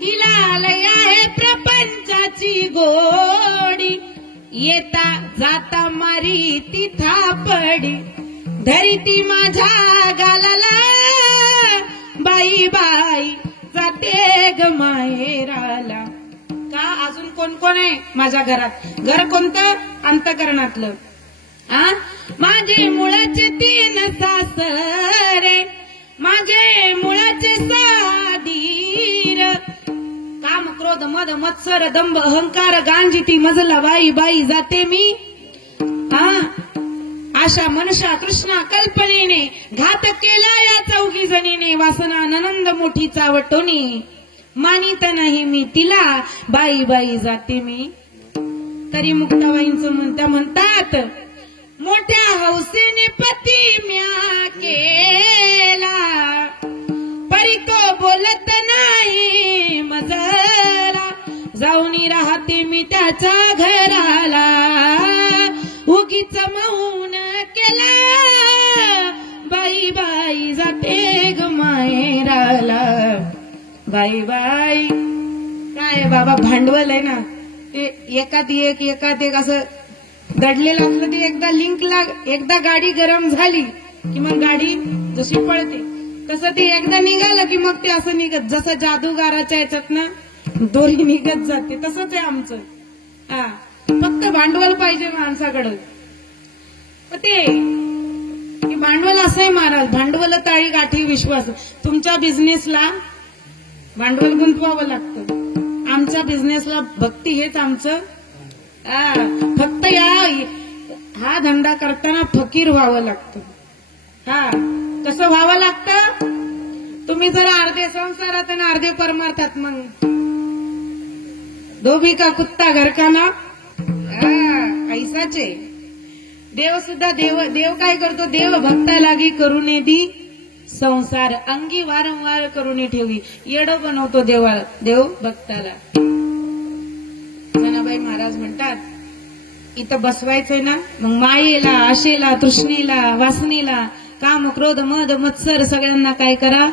हिला लय आहे प्रपंचाची गोडी येता जाता मारी ती थापडी धरी ती माझ्या गालाला बाई बाई जाते ग माहेराला का अजून कोण कोण आहे माझ्या घरात घर कोणतं अंतःकरणातलं माझे मुळाचे 3 सासरे माझे मुळाचे साधीर काम क्रोध मद मत्सर दंभ अहंकार गांजिती मजला बाई बाई जाते मी आशा मनशा कृष्णा कल्पनेने घात केला या 4 जणीने वासना ननंद मोठी चावटोनी मानित नाही मी तिला बाई बाई जाते मी तरी मुक्ताबाईंचं त्या म्हणतात मोठ्या हौसेने पती म्या केला परी तो बोलत नाही मजरा जाऊनी राहते मी त्याच्या घराला उगीच मौन केला बाई बाई जाते ग माहेराला बाई बाई काय बाबा भांडवल आहे ना ते एकात एक असं दडलेलं असलं ते एकदा गाडी गरम झाली की मग गाडी जशी पळते तसं ते एकदा निघालं की मग ते असं निघत जसं जादूगाराच्या याच्यात ना दोरी निघत जाते तसंच आहे आमचं फक्त भांडवल पाहिजे माणसाकडं ते भांडवल असं आहे महाराज भांडवल ताळी गाठी विश्वास तुमच्या बिझनेसला भांडवल गुंतवावं लागतं आमच्या बिझनेसला भक्ती हेच आमचं फक्त हा धंदा करताना फकीर व्हावं लागतं कसं व्हावं लागतं तुम्ही जरा अर्धे संसारात आणि अर्धे परमार्थात मग धोबी का कुत्ता घर का ना ऐसाचे देव सुद्धा देव काय करतो, देव भक्ता लागी करून दी संसार अंगी वारंवार करून ठेवी, येड बनवतो देव भक्ताला. जनाबाई महाराज म्हणतात इथं बसवायचंय ना, मग मायेला, आशेला, तृष्णेला, वासनेला, काम, क्रोध, मद, मत्सर सगळ्यांना काय करा,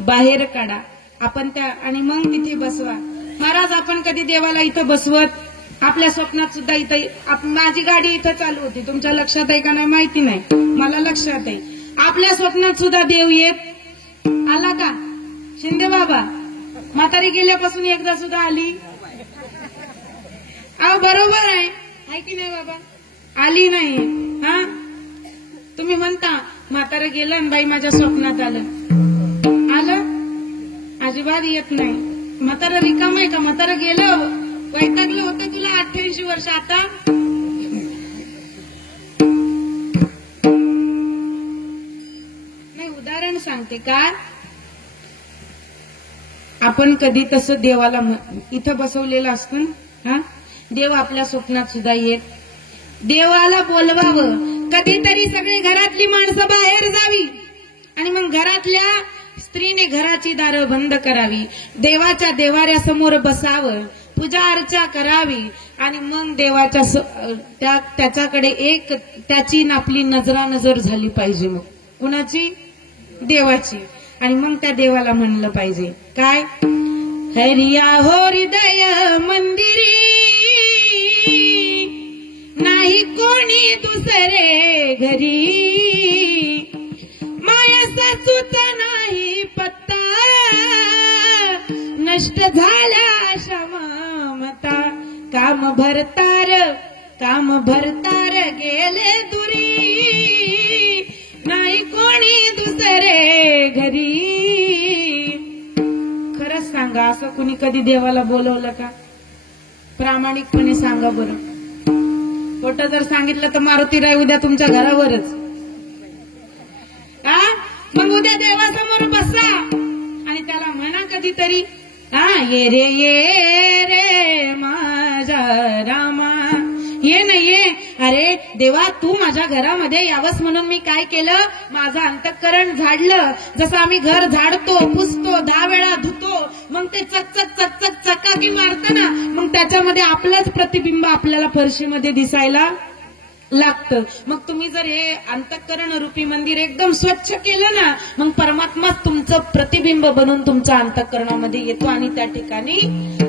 बाहेर काढा आपण त्या, आणि मग तिथे बसवा. महाराज आपण कधी देवाला इथं बसवत, आपल्या स्वप्नात सुद्धा इथं, माझी गाडी इथं चालू होती, तुमच्या लक्षात आहे का नाही माहिती नाही, मला लक्षात आहे. आपल्या स्वप्नात सुद्धा देव येत आला का? शिंदे बाबा म्हातारी गेल्यापासून एकदा सुद्धा आली? बरोबर आहे की नाही बाबा? आली नाही. हा, तुम्ही म्हणता म्हातारं गेलं आणि बाई माझ्या स्वप्नात आलं, अजिबात येत नाही. म्हातारं रिकाम आहे का? म्हातारं गेलं, वैतागलं होतं तुला 88 वर्ष, आता नाही. उदाहरण सांगते का, आपण कधी तसं देवाला इथं बसवलेलं असतं ना, हा, देव आपल्या स्वप्नात सुद्धा येत. देवाला बोलवावं, कधीतरी सगळे घरातली माणसं बाहेर जावी आणि मग घरातल्या स्त्रीने घराची दारं बंद करावी, देवाच्या देवाऱ्यासमोर बसावं, पूजा अर्चा करावी आणि मग देवाच्या त्याच्याकडे एक त्याची आपली नजरानजर झाली पाहिजे. मग कुणाची? देवाची. आणि मग त्या देवाला म्हणलं पाहिजे काय, हरिया हो हृदय मंदिरी, नाही कोणी दुसरे घरी, माया सासूच नाही पत्ता, नष्ट झाल्या क्षमता, काम भरतार गेले दुरी, नाही कोणी दुसरे घरी. खरंच सांगा, असं कुणी कधी देवाला बोलवलं का? प्रामाणिकपणे सांगा बरं. खोटं जर सांगितलं तर मारुतीराय उद्या तुमच्या घरावरच. मग उद्या देवासमोर बसा आणि त्याला म्हणा कधीतरी, ये रे माझा रामा, ये ना ये. अरे देवा, तू माझ्या घरामध्ये यावंस म्हणून मी काय केलं, माझं अंतःकरण झाडलं. जसं आम्ही घर झाडतो, पुसतो, 10 वेळा धुतो, मग ते चकचक चकाकी मारतं ना, मग त्याच्यामध्ये आपलंच प्रतिबिंब आपल्याला फरशीमध्ये दिसायला लागतं. मग तुम्ही जर हे अंतःकरण रूपी मंदिर एकदम स्वच्छ केलं ना, मग परमात्मा तुमचं प्रतिबिंब बनून तुमच्या अंतःकरणामध्ये येतो आणि त्या ठिकाणी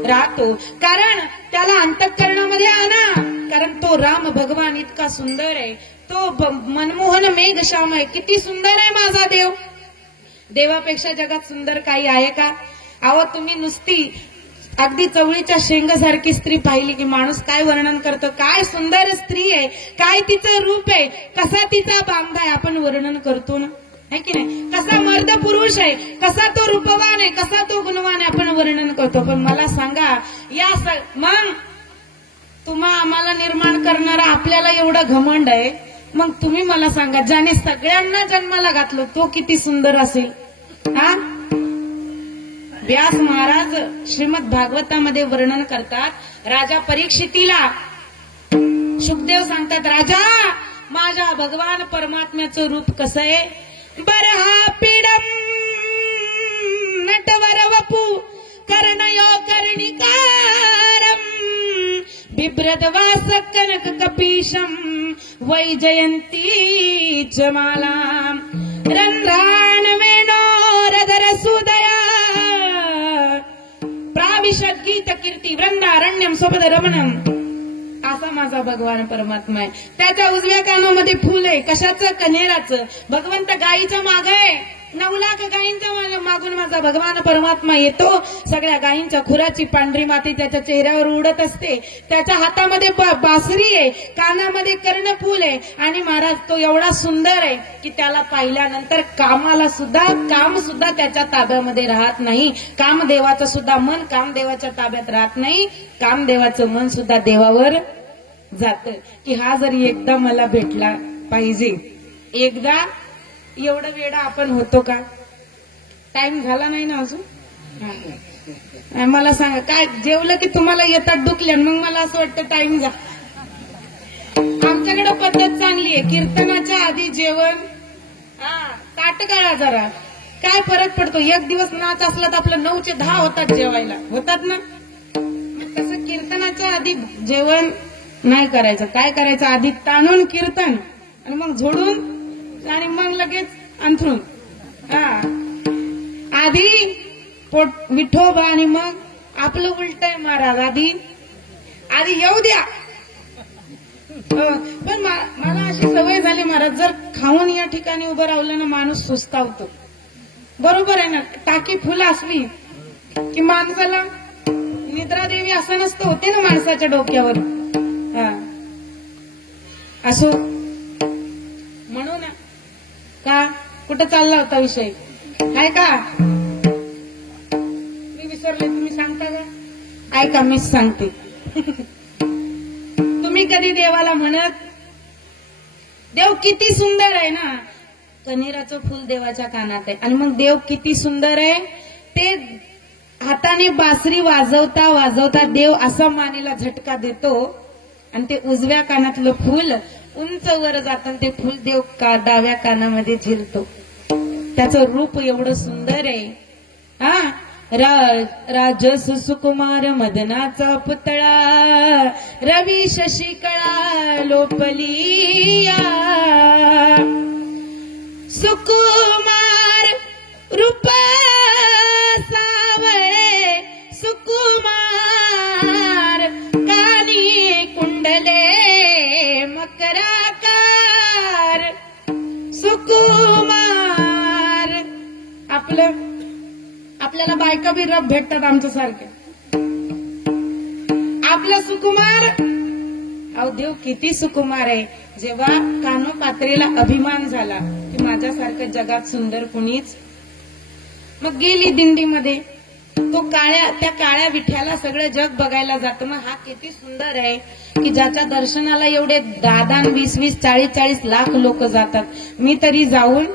राहतो. कारण त्याला अंतःकरणामध्ये आणा, कारण तो राम भगवान इतका सुंदर आहे, तो मनमोहन मेघश्याम आहे. किती सुंदर आहे माझा देव. देवापेक्षा जगात सुंदर काही आहे का? अहो, तुम्ही नुसती अगदी चवळीच्या शेंगासारखी स्त्री पाहिली की माणूस काय वर्णन करतो, काय सुंदर स्त्री आहे, काय तिचं रूप आहे, कसा तिचा बांधा आहे, आपण वर्णन करतो ना, है की नाही? कसा मर्द पुरुष आहे, कसा तो रूपवान आहे, कसा तो गुणवान आहे, आपण वर्णन करतो. पण मला सांगा, मग आम्हाला निर्माण करणारा आपल्याला एवढं घमंड आहे, मग तुम्ही मला सांगा, ज्याने सगळ्यांना जन्माला घातलं तो किती सुंदर असेल? हा, व्यास महाराज श्रीमद भागवतामध्ये वर्णन करतात. राजा परीक्षितीला शुकदेव सांगतात, राजा, माझ्या भगवान परमात्म्याचं रूप कसं आहे? बरहा पीडम नटवर वपू कर्णयो कर्णिकारम, बिभ्रदवास कनक कपीशम वैजयंती च माला, रंध्रान वेणोरधर सुदया, प्राविशत गीत कीर्ती वृंदारण्यम सोबत रमणम. असा माझा भगवान परमात्मा आहे. त्याच्या उजव्या कानामध्ये फुल आहे. कशाचं? कन्हेराचं. भगवंत गायीच्या माग आहे. 9 लाख गायींच्या मागून माझा भगवान परमात्मा येतो. सगळ्या गायींच्या खुराची पांढरी माती त्याच्या चेहऱ्यावर उडत असते. त्याच्या हातामध्ये बासरी आहे, कानामध्ये कर्णफूल आहे. आणि महाराज तो एवढा सुंदर आहे की त्याला पाहिल्यानंतर काम सुद्धा त्याच्या ताब्यामध्ये राहत नाही. कामदेवाचं सुद्धा मन कामदेवाच्या ताब्यात राहत नाही. कामदेवाचं मन सुद्धा देवावर जातं की हा जरी एकदा मला भेटला पाहिजे. एकदा एवढं वेळा आपण होतो का? टाइम झाला नाही ना अजून. मला सांगा काय जेवलं की तुम्हाला येतात डुकल्या, मग मला असं वाटतं टाइम जा. आमच्याकडे पद्धत चांगली आहे, कीर्तनाच्या आधी जेवण. ताट काढा जरा, काय फरक पडतो. एक दिवस नाच असला तर आपलं 9 ते 10 होतात जेवायला, होतात ना. तसं कीर्तनाच्या आधी जेवण नाही करायचं. काय करायचं, आधी ताणून कीर्तन आणि मग झोडून आणि मग लगेच अंथरून. आधी पोट विठोबा आणि मग आपलं उलट आहे महाराज. आधी येऊ द्या. पण मला अशी सवय झाली महाराज, जर खाऊन या ठिकाणी उभं राहिलं ना माणूस सुस्तावतो. बरोबर आहे ना. टाकी फुल असली की माणसाला निद्रा देवी असं नसतं, होते ना माणसाच्या डोक्यावर. असो म्हणू ना. का कुठं चालला होता विषय आहे का, मी विसरले. तुम्ही सांगता का? ऐका मीच सांगते. तुम्ही कधी देवाला म्हणत, देव किती सुंदर आहे ना, कण्हेराचं फुल देवाच्या कानात आहे. आणि मग देव किती सुंदर आहे ते हाताने बासरी वाजवता वाजवता देव असा मानेला झटका देतो आणि ते उजव्या कानातलं फुल उंच वर जातं, ते फुल देव डाव्या कानामध्ये झिरतो. त्याचं रूप एवढं सुंदर आहे. राजस सुकुमार मदनाचा पुतळा, रवी शशिकळा लोपलिया. सुकुमार रूप सावळे, सुकुमार कानी कुंडले मकराकार. सुकुमार आपल्याला बायका बी रब भेटतात आमच्या सारखे. आपलं सुकुमार, अहो देव किती सुकुमार आहे. जेव्हा कानोपात्रीला अभिमान झाला की माझ्यासारखं जगात सुंदर कुणीच, मग गेली दिंडीमध्ये. त्या काळ्या विठ्याला सगळं जग बघायला जातं. मग हा किती सुंदर आहे की ज्याच्या दर्शनाला एवढे 10 20 40 लाख लोक जातात. मी तरी जाऊन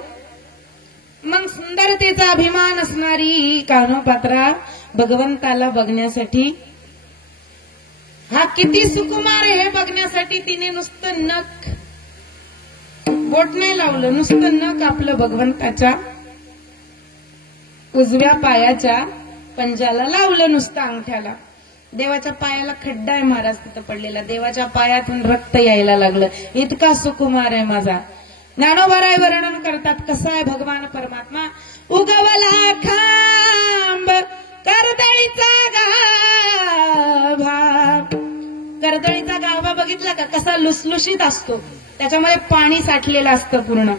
मग सुंदरतेचा अभिमान असणारी कानोपात्रा भगवंताला बघण्यासाठी, हा किती सुकुमार आहे हे बघण्यासाठी तिने नुसतं नख, बोट नाही लावलं, नुसतं नख आपलं भगवंताच्या उजव्या पायाच्या पंजाला लावलं, नुसतं अंगठ्याला. देवाच्या पायाला खड्डा आहे महाराज तिथं पडलेला. देवाच्या पायातून रक्त यायला लागलं. इतका सुकुमार आहे माझा. ज्ञानोबाराय वर्णन करतात कसा आहे भगवान परमात्मा. उगवला खांब कर्दळीचा गाभा. कर्दळीचा गाभा बघितला का, कसा लुसलुशीत असतो, त्याच्यामध्ये पाणी साठलेलं असतं पूर्ण.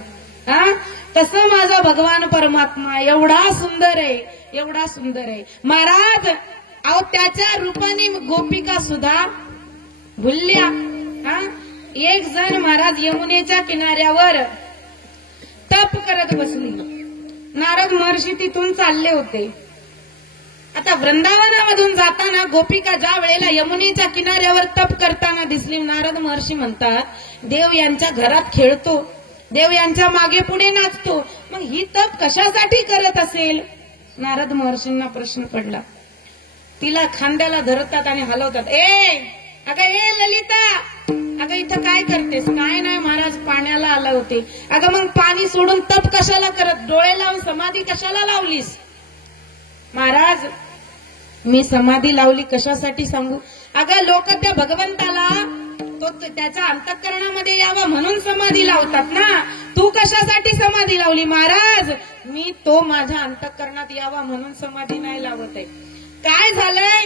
तसं माझा भगवान परमात्मा एवढा सुंदर आहे, एवढा सुंदर आहे महाराज. अहो त्याच्या रूपाने गोपिका सुद्धा भुलल्या. एक जण महाराज यमुनेच्या किनाऱ्यावर तप करत बसली. नारद महर्षी तिथून चालले होते. आता वृंदावनामधून जाताना गोपिका ज्या वेळेला यमुनेच्या किनाऱ्यावर तप करताना दिसली, नारद महर्षी म्हणतात देव यांच्या घरात खेळतो, देव यांच्या मागे पुढे नाचतो, मग ही तप कशासाठी करत असेल. नारद महर्षींना प्रश्न पडला. तिला खांद्याला धरतात आणि हलवतात. अगं ए ललिता, अगं इथं काय करतेस. काय नाही महाराज, पाण्याला आलं होते. अगं मग पाणी सोडून तप कशाला करत, डोळे लावून समाधी कशाला लावलीस. महाराज मी समाधी लावली कशासाठी सांगू. अगं लोक त्या भगवंताला तो त्याच्या अंतःकरणामध्ये यावा म्हणून समाधी लावतात ना. तू कशासाठी समाधी लावली. महाराज मी तो माझ्या अंतःकरणात यावा म्हणून समाधी नाही लावत आहे. काय झालंय,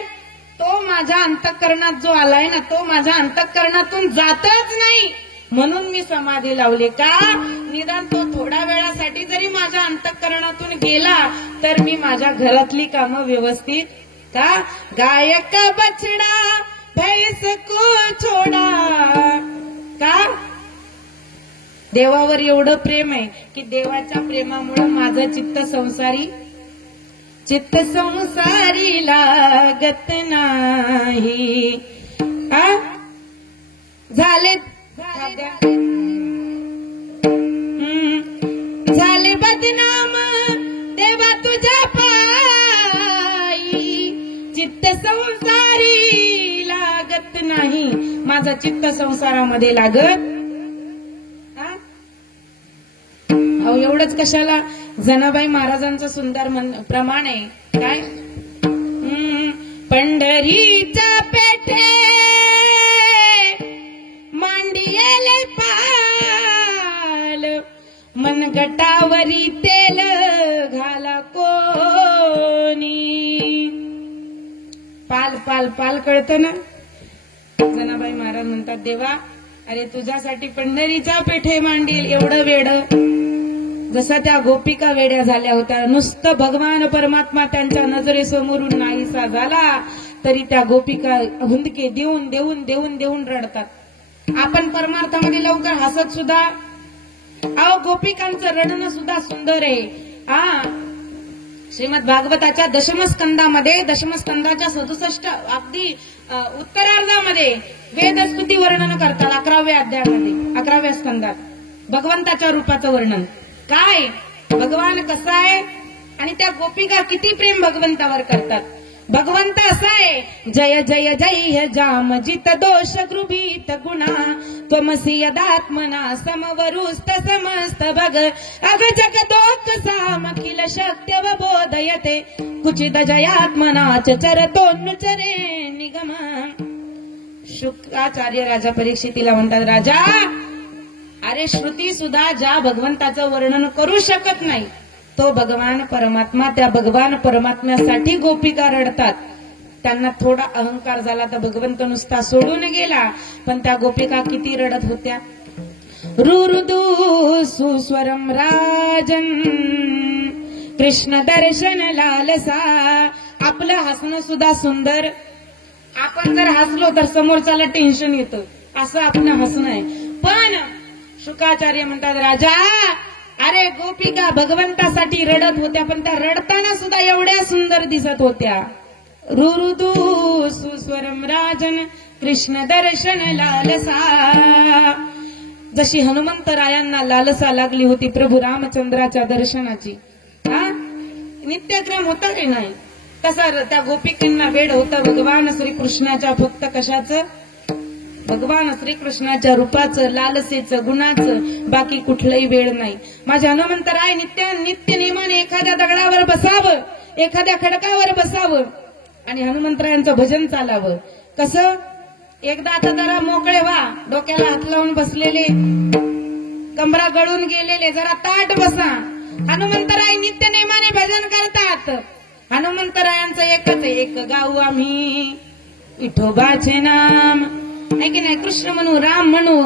तो माझ्या अंतःकरणात जो आलाय ना, तो माझ्या अंतःकरणातून जातच नाही म्हणून मी समाधी लावली. का, निदान तो थोड्या वेळासाठी जरी माझ्या अंतःकरणातून गेला तर मी माझ्या घरातली कामं व्यवस्थित. का गायक बछड़ा भैंस को छोड़ा. का देवावर एवढं प्रेम आहे की देवाच्या प्रेमामुळे माझं चित्त संसारी लागत नाही. झाले बदनाम देवा तुझ्या पायी. माझं चित्त संसारामध्ये लागत. अहो एवढंच कशाला, जनाबाई महाराजांचं सुंदर प्रमाण आहे काय, पंढरीचा पेठे मांडियेले पाल, मनगटावरी तेल घाला कोणी. पाल पाल पाल कळतं ना. जनाबाई महाराज म्हणतात, देवा अरे तुझ्यासाठी पंढरीचा पेठे मांडील एवढं वेड. जसा त्या गोपिका वेड्या झाल्या होत्या, नुसतं भगवान परमात्मा त्यांच्या नजरेसमोरून नाहीसा झाला तरी त्या गोपिका हुंदके देऊन देऊन देऊन देऊन रडतात. आपण परमार्थामध्ये लवकर हसत सुद्धा, अहो गोपिकांचं रडणं सुद्धा सुंदर आहे. श्रीमद भागवताच्या दशमस्कंदामध्ये, दशमस्कंदाच्या 67 अगदी उत्तरार्धामध्ये वेदस्तुती वर्णन करतात. 11व्या अध्यायामध्ये, 11व्या स्कंदात भगवंताच्या रूपाचं वर्णन. काय भगवान कसा आहे आणि त्या गोपिका किती प्रेम भगवंतावर करतात. भगवंत असा आहे, जय जय जय जाम जित दोष गृभीत गुणा, त्वमसि यदात्मना समवरुस्त समस्त भग, अग जगदोक सामखिल शक्य बोधयते, कुचित जयात्मना चरतोन्नुचरे निगम. शुक्राचार्य राजा परीक्षितीला म्हणतात, राजा अरे श्रुती सुद्धा ज्या भगवंताचं वर्णन करू शकत नाही तो भगवान परमात्मा, त्या भगवान परमात्म्यासाठी गोपिका रडतात. त्यांना थोडा अहंकार झाला तर भगवंत नुसता सोडून गेला, पण त्या गोपिका किती रडत होत्या. रुरुदू सुस्वरम राजन कृष्ण दर्शन लालसा. आपलं हसणं सुद्धा सुंदर. आपण जर हसलो तर समोरच्याला टेन्शन येतं, असं आपलं हसणं आहे. पण शुकाचार्य म्हणतात, राजा अरे गोपिका भगवंतासाठी रडत होत्या, पण त्या रडताना सुद्धा एवढ्या सुंदर दिसत होत्या. रुरुदू सुस्वरम राजन कृष्ण दर्शन लालसा. जशी हनुमंतरायांना लालसा लागली होती प्रभू रामचंद्राच्या दर्शनाची, नित्यक्रम होता की नाही, तसा त्या गोपिकांना वेड होता भगवान श्रीकृष्णाच्या. फक्त कशाचं, भगवान श्रीकृष्णाच्या रूपाचं, लालसेचं, गुणाचं, बाकी कुठलंही वेळ नाही. माझ्या हनुमंतराय नित्य नेमाने एखाद्या दगडावर बसावं, एखाद्या खडकावर बसावं आणि हनुमंतरायांचं भजन चालावं. कसं, एकदा आता जरा मोकळे व्हा, डोक्याला हात लावून बसलेले, कमरा गळून गेलेले, जरा ताट बसा. हनुमंतराय नित्य नेमाने भजन करतात. हनुमंतरायांचं एकच आहे, एक गाऊ आम्ही विठोबाचे नाम, आहे की नाही. कृष्ण म्हणू, राम म्हणू,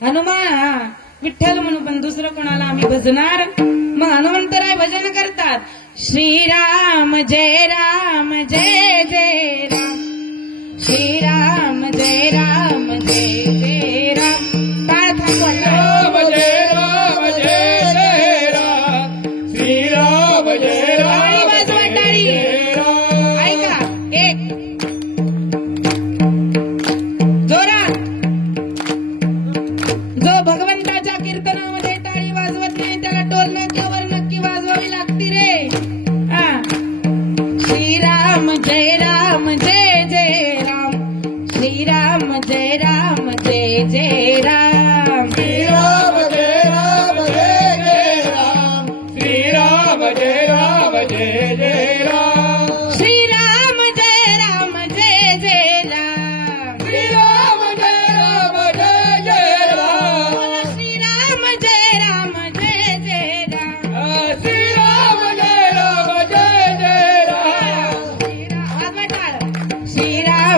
हनुमान विठ्ठल म्हणू, पण दुसरं कोणाला आम्ही भजणार. मग हनुमंतराय भजन करतात. श्रीराम जय राम जय जय राम, श्रीराम जय राम जय जय राम. काय राम जय राम जय जय राम, श्रीराम जय राम जय राम. ऐका, एक जोरात. जो भगवंताच्या कीर्तनामध्ये टाळी वाजवत नाही त्याला टोल नाक्यावर नक्की वाजवावी लागती रे. श्रीराम जय राम जय जय राम, श्रीराम जय राम जय जय राम, श्रीराम जय राम जय जय राम, श्रीराम जय राम जय जय राम, श्रीराम जय राम जय जय राम, श्रीराम जय राम जय जय राम, श्रीराम जय राम जय जय राम, श्रीराम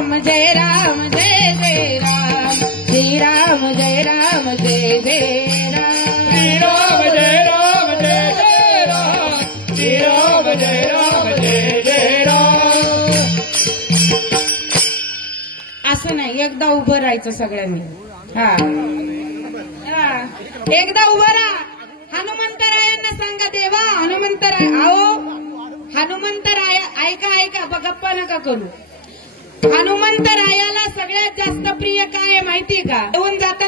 जय राम जय जय राम, श्रीराम जय राम जय जय राम, श्रीराम जय राम जय जय राम, श्रीराम जय राम जय जय राम, श्रीराम जय राम जय जय राम. असं नाही, एकदा उभं राहायचं सगळ्यांनी. एकदा उभं राहा. हनुमंतरायांना सांगा, देवा हनुमंतराय आओ, हनुमंतराय ऐका ऐका, गप्पा नका करू. हनुमंतरायाला सगळ्यात जास्त प्रिय काय आहे माहितीये का, येऊन जाता